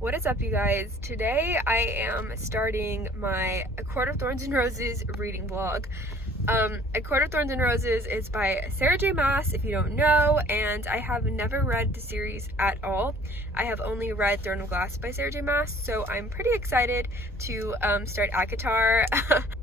What is up, you guys? Today I am starting my A Court of Thorns and Roses reading vlog. A Court of Thorns and Roses is by Sarah J. Maas, if you don't know, and I have never read the series at all. I have only read Throne of Glass by Sarah J. Maas, so I'm pretty excited to start ACOTAR.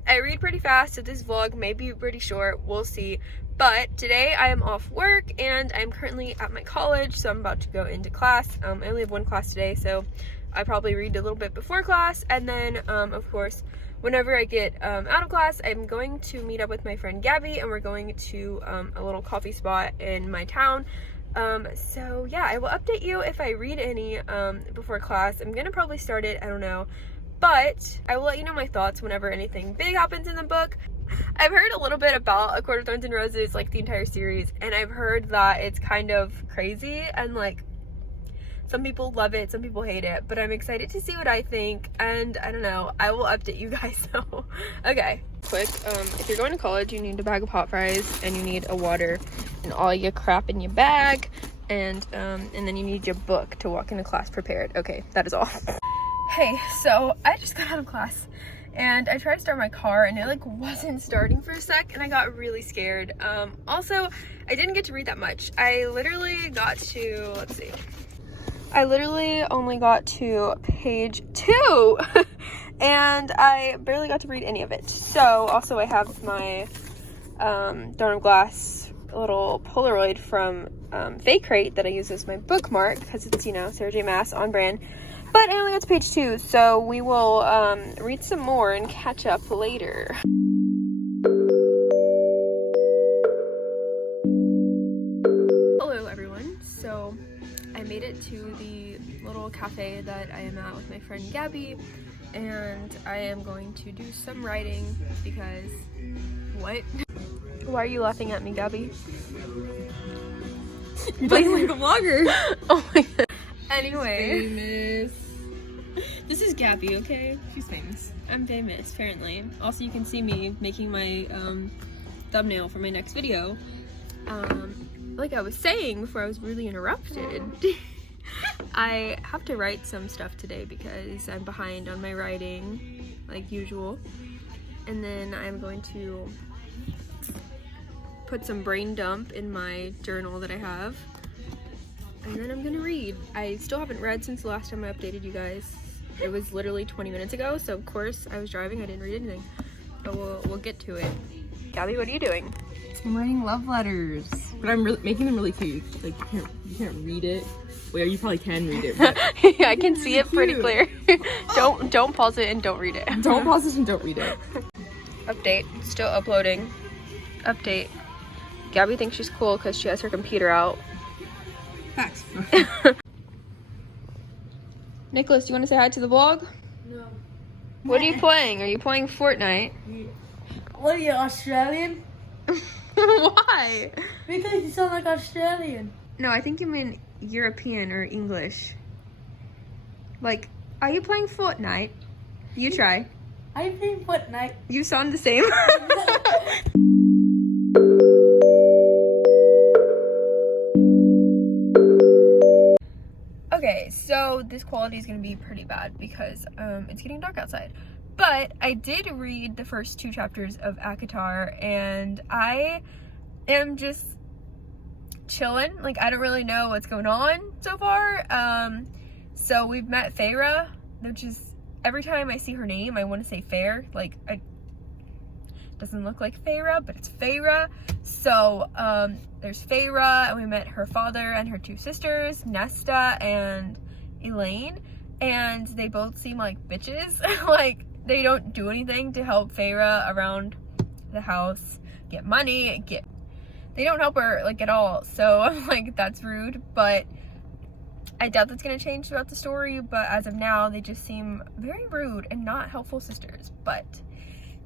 I read pretty fast, so this vlog may be pretty short, we'll see. But today I am off work and I'm currently at my college, so I'm about to go into class. I only have one class today, so I probably read a little bit before class, and then of course whenever I get out of class, I'm going to meet up with my friend Gabby, and we're going to a little coffee spot in my town. So yeah, I will update you if I read any before class. I'm gonna probably start it, I don't know, but I will let you know my thoughts whenever anything big happens in the book. I've heard a little bit about A Court of Thorns and Roses, like the entire series, and I've heard that it's kind of crazy and like some people love it, some people hate it, but I'm excited to see what I think, and I don't know, I will update you guys. So okay, quick, if you're going to college, you need a bag of hot fries and you need a water and all your crap in your bag, and then you need your book to walk into class prepared. Okay, that is all. Hey, so I just got out of class and I tried to start my car and it like wasn't starting for a sec, and I got really scared. Also, I didn't get to read that much. I literally got to, let's see, I literally only got to page 2 and I barely got to read any of it. So also I have my Throne of Glass little Polaroid from Fake Crate that I use as my bookmark because it's, you know, Sarah J. Maas on brand. But I only got to page 2, so we will read some more and catch up later. Hello everyone, so I made it to the little cafe that I am at with my friend Gabby, and I am going to do some writing because, what? Why are you laughing at me, Gabby? You're playing like a vlogger. Oh my god. Anyway. Famous. This is Gabby, okay? She's famous. I'm famous, apparently. Also, you can see me making my thumbnail for my next video. Like I was saying before I was really interrupted, I have to write some stuff today because I'm behind on my writing, like usual. And then I'm going to put some brain dump in my journal that I have. And then I'm gonna read. I still haven't read since the last time I updated you guys. It was literally 20 minutes ago, so of course I was driving, I didn't read anything. But we'll get to it. Gabby, what are you doing? I'm writing love letters, but I'm making them really cute. Like you can't read it. Well, you probably can read it. But yeah, I can see it pretty clear. Don't pause it and don't read it. Don't pause it and don't read it. Update, still uploading. Update. Gabby thinks she's cool because she has her computer out. Facts. Nicholas, do you want to say hi to the vlog? No. What are you playing? Are you playing Fortnite? What are you, Australian? Why? Because you sound like Australian. No, I think you mean European or English. Like, are you playing Fortnite? You try. I play Fortnite. You sound the same. Okay, so this quality is going to be pretty bad because it's getting dark outside. But I did read the first 2 chapters of ACOTAR, and I am just chilling. Like, I don't really know what's going on so far. So we've met Feyre, which is, every time I see her name, I want to say Fair. Like, doesn't look like Feyre, but it's Feyre. So there's Feyre, and we met her father and her 2 sisters, Nesta and Elaine, and they both seem like bitches. Like, they don't do anything to help Feyre around the house, get money, they don't help her like at all. So I'm like, that's rude, but I doubt that's gonna change throughout the story. But as of now, they just seem very rude and not helpful sisters. But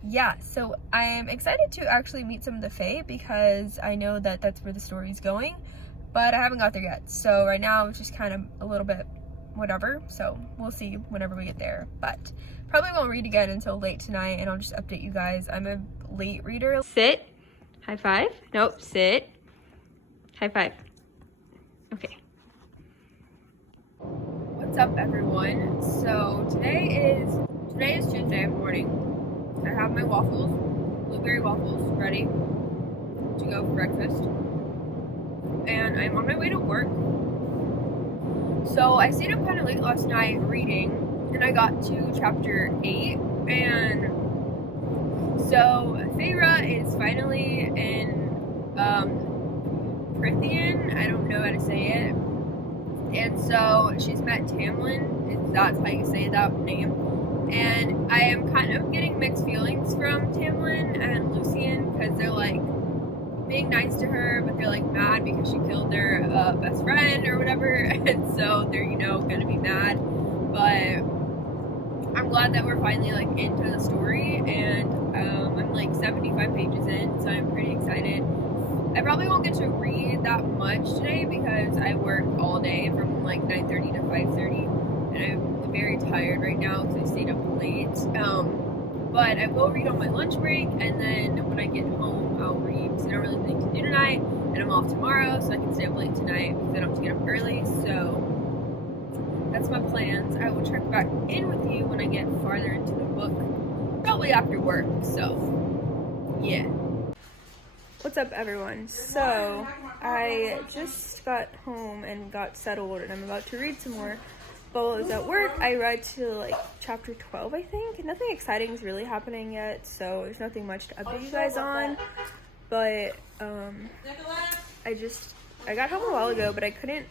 yeah, so I'm excited to actually meet some of the Fae because I know that that's where the story's going, but I haven't got there yet. So right now it's just kind of a little bit whatever, so we'll see whenever we get there. But probably won't read again until late tonight, and I'll just update you guys. I'm a late reader. Sit. High five. Nope. Sit. High five. Okay. up, everyone? So today is Tuesday morning. I have my waffles, blueberry waffles, ready to go for breakfast, and I'm on my way to work. So I stayed up kind of late last night reading, and I got to chapter 8, and so Feyre is finally in Prithian. I don't know how to say it. And so she's met Tamlin, if that's how you say that name. And I am kind of getting mixed feelings from Tamlin and Lucian, because they're like being nice to her, but they're like mad because she killed their best friend or whatever. And so they're, you know, gonna be mad. But I'm glad that we're finally like into the story, and I'm like 75 pages in, so I'm pretty excited. I probably won't get to read that much today because I work all day from like 9:30 to 5:30, and I'm very tired right now because I stayed up late. But I will read on my lunch break, and then when I get home I'll read because I don't really have anything to do tonight, and I'm off tomorrow, so I can stay up late tonight because I don't have to get up early. So that's my plans. I will check back in with you when I get farther into the book, probably after work. So yeah. What's up, everyone? So I just got home and got settled, and I'm about to read some more. But while I was at work, I read to like chapter 12, I think. Nothing exciting is really happening yet, so there's nothing much to update you guys on. But I got home a while ago, but I couldn't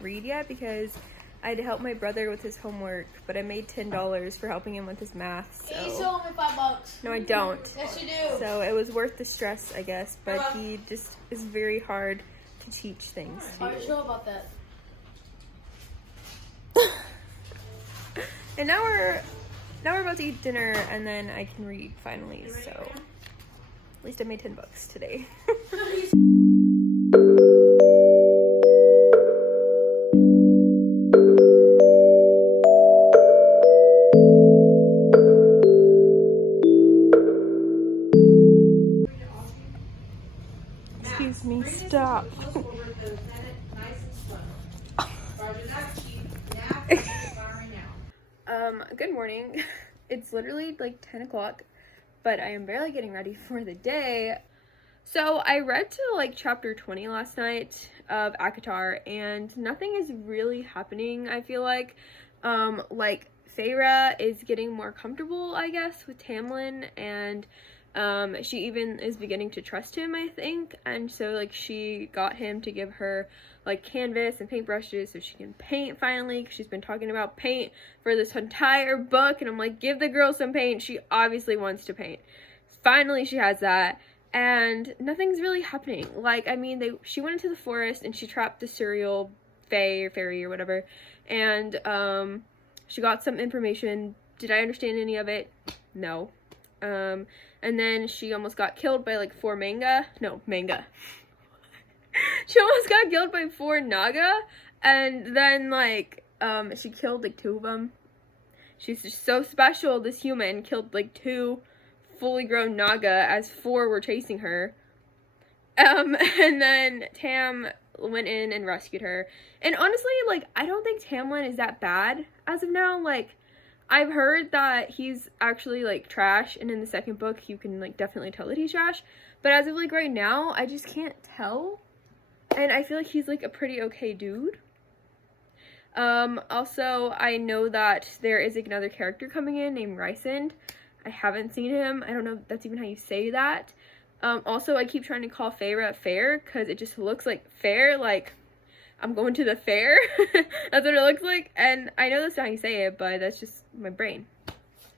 read yet because I had to help my brother with his homework, but I made $10 for helping him with his math. So. You still owe me $5. No, I don't. Yes, you do. So it was worth the stress, I guess, but he just is very hard to teach things to. Are you sure about that? And now we're about to eat dinner, and then I can read finally. So at least I made $10 today. Excuse me, stop. Good morning. It's literally like 10 o'clock, but I am barely getting ready for the day. So I read to like chapter 20 last night of ACOTAR, and nothing is really happening, I feel like. Like Feyre is getting more comfortable, I guess, with Tamlin, and she even is beginning to trust him, I think. And so like she got him to give her like canvas and paintbrushes so she can paint finally, because she's been talking about paint for this entire book, and I'm like, give the girl some paint. She obviously wants to paint. Finally she has that, and nothing's really happening. Like, I mean, she went into the forest and she trapped the cereal fairy or whatever, and she got some information. Did I understand any of it? No. And then she almost got killed by like 4 manga. She almost got killed by 4 naga, and then like she killed like 2 of them. She's just so special, this human. Killed like 2 fully grown naga as 4 were chasing her. And then Tam went in and rescued her. And honestly, like, I don't think Tamlin is that bad as of now. Like, I've heard that he's actually like trash, and in the second book you can like definitely tell that he's trash, but as of like right now I just can't tell, and I feel like he's like a pretty okay dude. Also, I know that there is like another character coming in named Rysand. I haven't seen him. I don't know if that's even how you say that. Also, I keep trying to call Feyre fair because it just looks like fair, like I'm going to the fair. That's what it looks like. And I know that's not how you say it, but that's just my brain.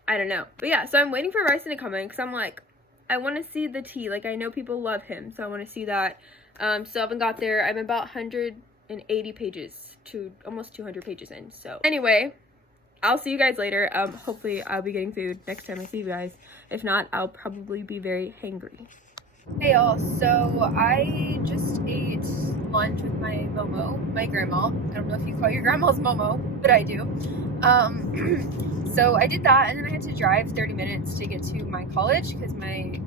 I don't know. But yeah, so I'm waiting for Ryson to come in because I'm like, I want to see the tea. Like, I know people love him, so I want to see that. Still haven't got there. I'm about 180 pages to almost 200 pages in. So anyway, I'll see you guys later. Hopefully I'll be getting food next time I see you guys. If not, I'll probably be very hangry. Hey y'all, so I just ate lunch with my Momo, my grandma. I don't know if you call your grandma's Momo, but I do. So I did that, and then I had to drive 30 minutes to get to my college because my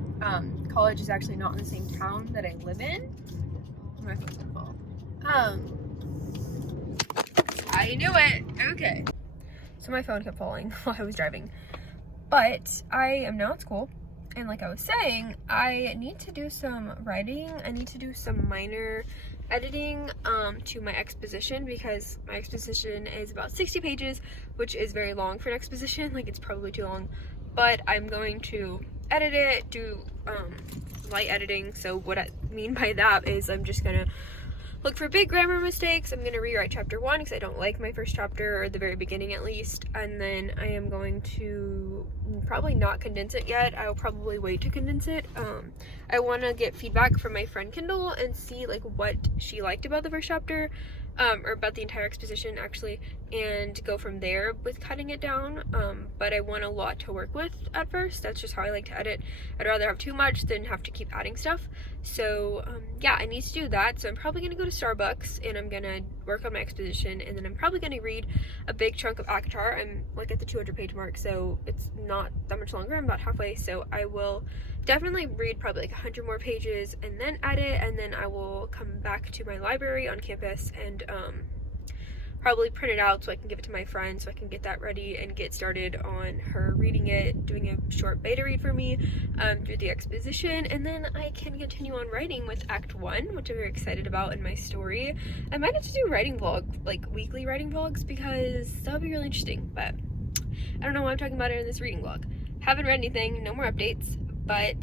college is actually not in the same town that I live in. My phone's gonna fall. I knew it. Okay. So my phone kept falling while I was driving. But I am now at school. And like I was saying, I need to do some writing. I need to do some minor editing to my exposition, because my exposition is about 60 pages, which is very long for an exposition. Like, it's probably too long. But I'm going to edit it, do light editing. So what I mean by that is I'm just gonna look for big grammar mistakes. I'm gonna rewrite chapter 1 because I don't like my first chapter, or the very beginning at least. And then I am going to probably not condense it yet. I will probably wait to condense it. I want to get feedback from my friend Kindle and see like what she liked about the first chapter, or about the entire exposition actually, and go from there with cutting it down. But I want a lot to work with at first. That's just how I like to edit. I'd rather have too much than have to keep adding stuff. So yeah, I need to do that. So I'm probably gonna go to Starbucks and I'm gonna work on my exposition, and then I'm probably gonna read a big chunk of ACOTAR. I'm like at the 200-page mark, so it's not that much longer. I'm about halfway, so I will definitely read probably like 100 more pages and then edit, and then I will come back to my library on campus and probably print it out so I can give it to my friend, so I can get that ready and get started on her reading it, doing a short beta read for me through the exposition, and then I can continue on writing with Act 1, which I'm very excited about in my story. I might have to do writing vlog, like weekly writing vlogs, because that would be really interesting, but I don't know why I'm talking about it in this reading vlog. Haven't read anything, no more updates, but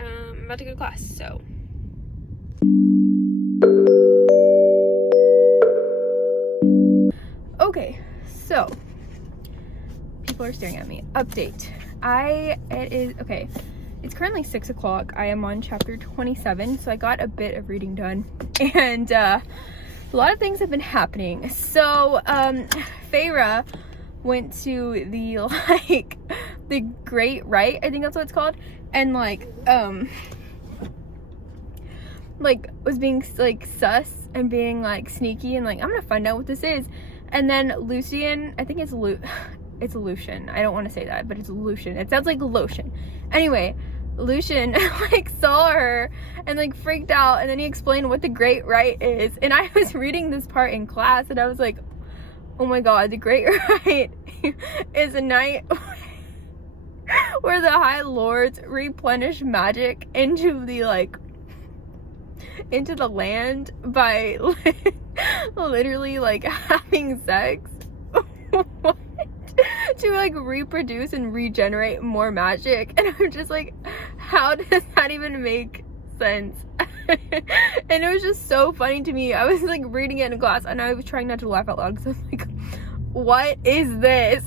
I'm about to go to class, so. Okay, so people are staring at me. Update. It's currently 6 o'clock. I am on chapter 27, so I got a bit of reading done, and a lot of things have been happening. So Feyre went to the Great Right, I think that's what it's called, and was being like sus and being like sneaky and like, I'm gonna find out what this is. And then Lucian, I think it's Lucian. I don't want to say that, but it's Lucian. It sounds like lotion. Anyway, Lucian like saw her and like freaked out, and then he explained what the Great Right is. And I was reading this part in class and I was like, oh my god, the Great Right is a night where the High Lords replenish magic into the land by literally like having sex. What? To like reproduce and regenerate more magic. And I'm just like, how does that even make sense? And it was just so funny to me. I was like reading it in class and I was trying not to laugh out loud because I was like, what is this?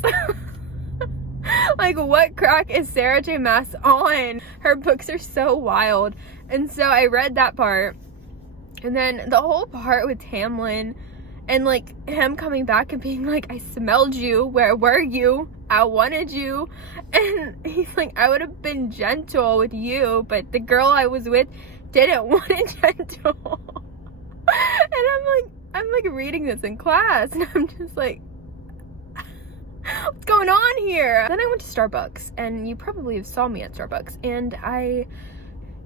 Like, what crack is Sarah J Maas on? Her books are so wild. And so I read that part, and then the whole part with Tamlin and like him coming back and being like, I smelled you, where were you? I wanted you. And he's like, I would have been gentle with you, but the girl I was with didn't want it gentle. And I'm like reading this in class and I'm just like, what's going on here? Then I went to Starbucks, and you probably have saw me at Starbucks, and I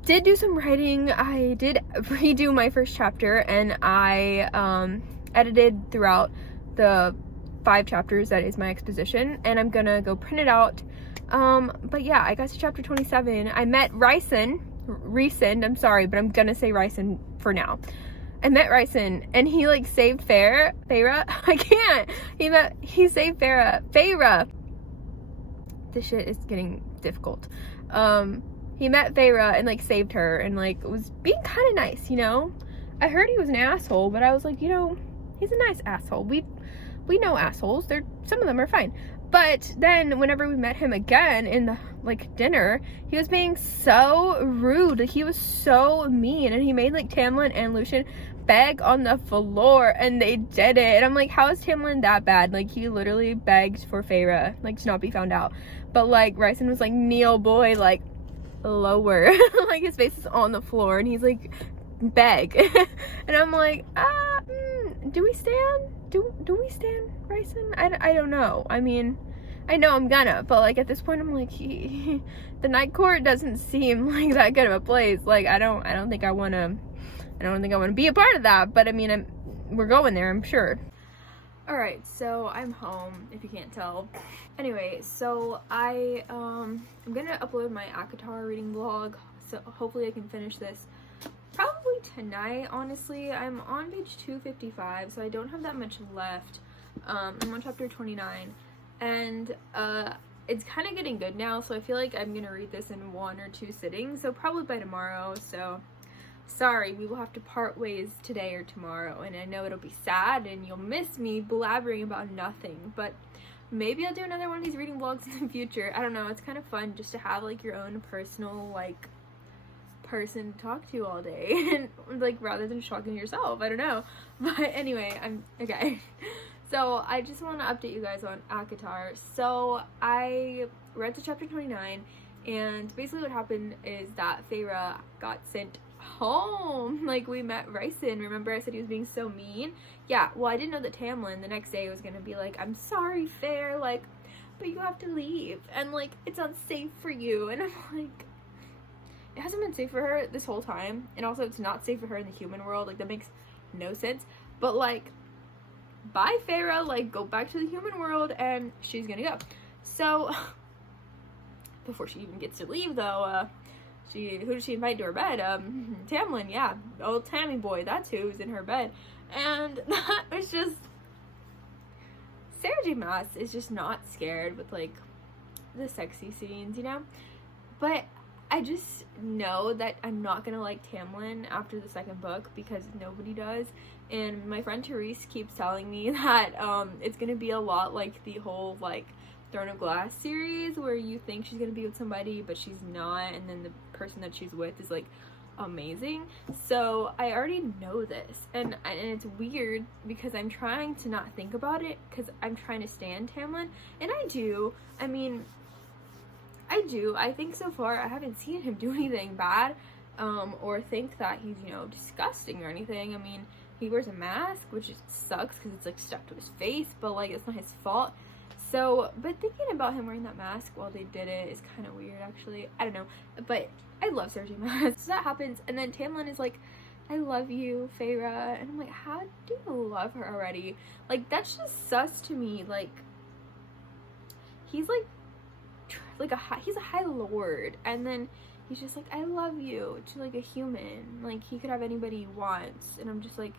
did do some writing. I did redo my first chapter, and I edited throughout the 5 chapters that is my exposition, and I'm gonna go print it out. But yeah, I got to chapter 27. I met Rhysand, I'm sorry, but I'm gonna say Rhysand for now. I met Rhysand, and he like saved Feyre. I can't. He saved Feyre. This shit is getting difficult. He met Feyre and like saved her and like was being kind of nice, you know. I heard he was an asshole, but I was like, you know, he's a nice asshole. We know assholes. Some of them are fine. But then whenever we met him again in the like dinner, he was being so rude. Like, he was so mean, and he made like Tamlin and Lucian beg on the floor, and they did it. And I'm like, how is Tamlin that bad? Like, he literally begged for Feyre like to not be found out. But like Rhysand was like, kneel boy, like lower. Like, his face is on the floor and he's like, beg. And I'm like, do we stand? Do we stand, Rhysand? I don't know. I mean, I know I'm gonna, but like at this point I'm like, the night court doesn't seem like that good of a place. Like, I don't think I want to be a part of that, but I mean, we're going there, I'm sure. Alright, so I'm home, if you can't tell. Anyway, so I'm gonna upload my ACOTAR reading vlog, so hopefully I can finish this probably tonight, honestly. I'm on page 255, so I don't have that much left. I'm on chapter 29, and it's kind of getting good now, so I feel like I'm gonna read this in 1 or 2 sittings, so probably by tomorrow. So sorry, we will have to part ways today or tomorrow, and I know it'll be sad and you'll miss me blabbering about nothing, but maybe I'll do another one of these reading vlogs in the future. I don't know, it's kind of fun just to have like your own personal like person to talk to all day, and like rather than talking to yourself. I don't know, but anyway, I'm okay. So I just want to update you guys on ACOTAR. So I read to chapter 29, and basically what happened is that Feyre got sent home. Like, we met Ryson. Remember I said he was being so mean? Yeah, well, I didn't know that Tamlin the next day was gonna be like, I'm sorry, Feyre, like, but you have to leave, and like, it's unsafe for you. And I'm like, it hasn't been safe for her this whole time, and also it's not safe for her in the human world. Like, that makes no sense. But like, bye, Feyre, like, go back to the human world, and she's gonna go. So before she even gets to leave, though, who did she invite to her bed? Tamlin, yeah, old Tammy boy, that's who's in her bed. And that was just, Sarah J Maas is just not scared with like the sexy scenes, you know? But I just know that I'm not gonna like Tamlin after the second book, because nobody does. And my friend Therese keeps telling me that it's gonna be a lot like the whole like Throne of Glass series, where you think she's gonna be with somebody but she's not, and then the person that she's with is like amazing. So I already know this, and it's weird because I'm trying to not think about it, because I'm trying to stand Tamlin, and I do. I mean, I think so far I haven't seen him do anything bad, or think that he's, you know, disgusting or anything. I mean, he wears a mask, which sucks because it's like stuck to his face, but like, it's not his fault. So, but thinking about him wearing that mask while they did it is kind of weird, actually. I don't know, but I love Sarah J Maas. So that happens, and then Tamlin is like, I love you, Feyre, and I'm like, how do you love her already? Like, that's just sus to me. Like, he's like he's a high lord, and then he's just like, I love you, to like a human. Like, he could have anybody he wants, and I'm just like,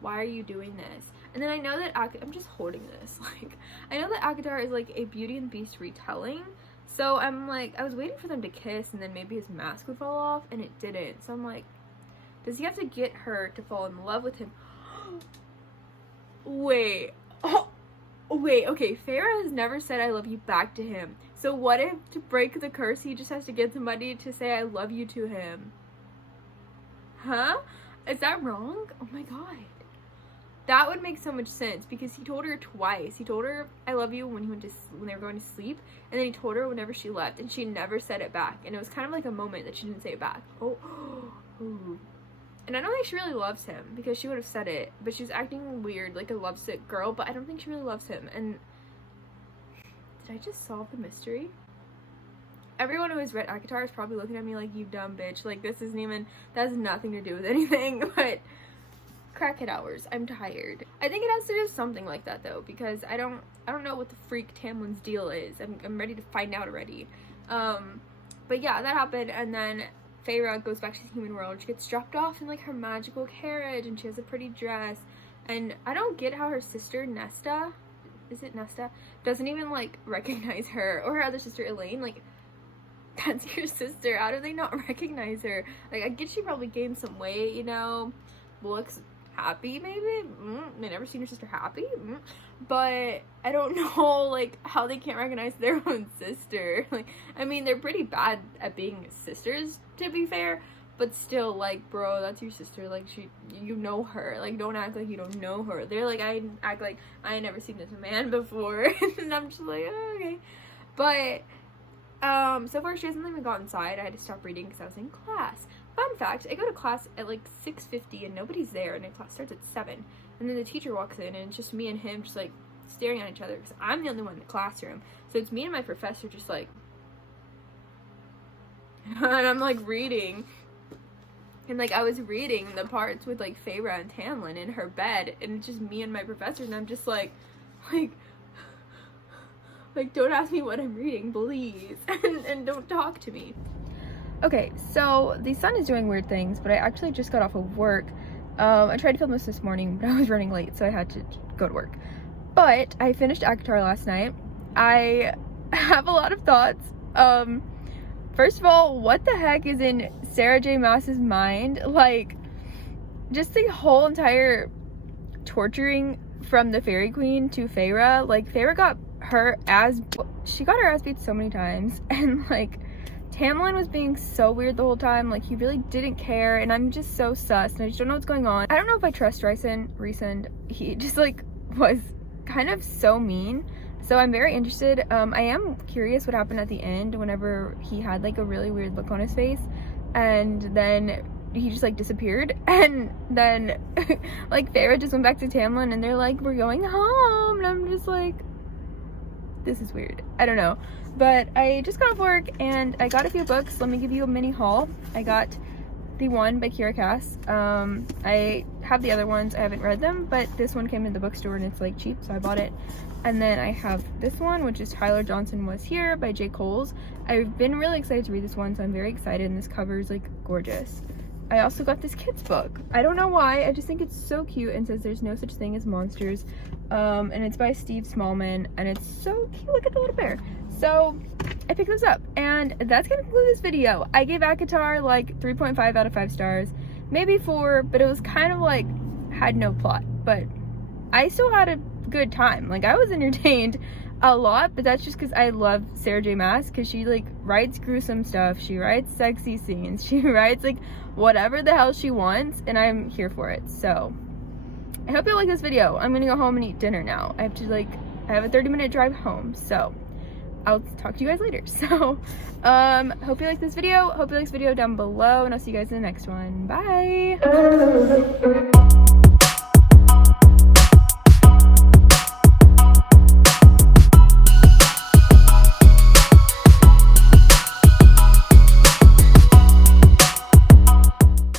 why are you doing this? And then I know that I'm just holding this, like, I know that ACOTAR is like a Beauty and the Beast retelling, so I'm like, I was waiting for them to kiss and then maybe his mask would fall off, and it didn't. So I'm like, does he have to get her to fall in love with him? Wait, okay, Feyre has never said I love you back to him. So what if, to break the curse, he just has to get somebody to say I love you to him? Huh? Is that wrong? Oh my god. That would make so much sense, because he told her twice. He told her I love you when they were going to sleep, and then he told her whenever she left, and she never said it back. And it was kind of like a moment that she didn't say it back. Oh, ooh. And I don't think she really loves him, because she would have said it, but she was acting weird, like a lovesick girl, but I don't think she really loves him. And did I just solve the mystery? Everyone who has read ACOTAR is probably looking at me like, you dumb bitch, like, this isn't even, that has nothing to do with anything. But crackhead hours, I'm tired. I think it has to do with something like that, though, because I don't know what the freak Tamlin's deal is. I'm ready to find out already. But yeah, that happened, and then Feyre goes back to the human world. She gets dropped off in like her magical carriage, and she has a pretty dress, and I don't get how her sister Nesta, is it Nesta, doesn't even like recognize her, or her other sister Elaine. Like, that's your sister, how do they not recognize her? Like, I get she probably gained some weight, you know, looks happy maybe. They never seen her sister happy. But I don't know like how they can't recognize their own sister. Like, I mean, they're pretty bad at being sisters, to be fair, but still, like, bro, that's your sister. Like, you know her. Like, don't act like you don't know her. They're like, I act like I ain't never seen this man before. And I'm just like, oh, okay. But so far she hasn't even got inside. I had to stop reading because I was in class. Fun fact, I go to class at like 6:50 and nobody's there, and the class starts at 7. And then the teacher walks in, and it's just me and him just like staring at each other, because I'm the only one in the classroom. So it's me and my professor just like, and I'm like reading. And like I was reading the parts with like Feyre and Tamlin in her bed, and it's just me and my professor, and I'm just like don't ask me what I'm reading, please, and don't talk to me. Okay, so the sun is doing weird things, but I actually just got off of work. I tried to film this morning, but I was running late, so I had to go to work. But I finished ACOTAR last night. I have a lot of thoughts. First of all, what the heck is in Sarah J. Maas's mind? Like, just the whole entire torturing from the Fairy Queen to Feyre. Like, Feyre got her ass beat so many times, and like Tamlin was being so weird the whole time. Like, he really didn't care, and I'm just so sus, and I just don't know what's going on. I don't know if I trust Rhysand. He just like was kind of so mean. So I'm very interested. I am curious what happened at the end whenever he had like a really weird look on his face, and then he just like disappeared, and then like Feyre just went back to Tamlin, and they're like, we're going home, and I'm just like, this is weird. I don't know. But I just got off work and I got a few books. Let me give you a mini haul. I got The One by Kira Cass. I have the other ones. I haven't read them, but this one came in the bookstore and it's like cheap, so I bought it. And then I have this one, which is Tyler Johnson Was Here by J. Coles. I've been really excited to read this one, so I'm very excited, and this cover is like gorgeous. I also got this kid's book. I don't know why, I just think it's so cute, and says there's no such thing as monsters. And it's by Steve Smallman, and it's so cute. Look at the little bear. So I picked this up, and that's gonna conclude this video. I gave ACOTAR like 3.5 out of 5 stars, maybe 4, but it was kind of like had no plot, but I still had a good time. Like, I was entertained a lot, but that's just because I love Sarah J. Maas, because she like writes gruesome stuff, she writes sexy scenes, she writes like whatever the hell she wants, and I'm here for it. So I hope you like this video. I'm gonna go home and eat dinner now. I have a 30-minute drive home, so I'll talk to you guys later. So hope you like this video, hope you like this video down below, and I'll see you guys in the next one. Bye.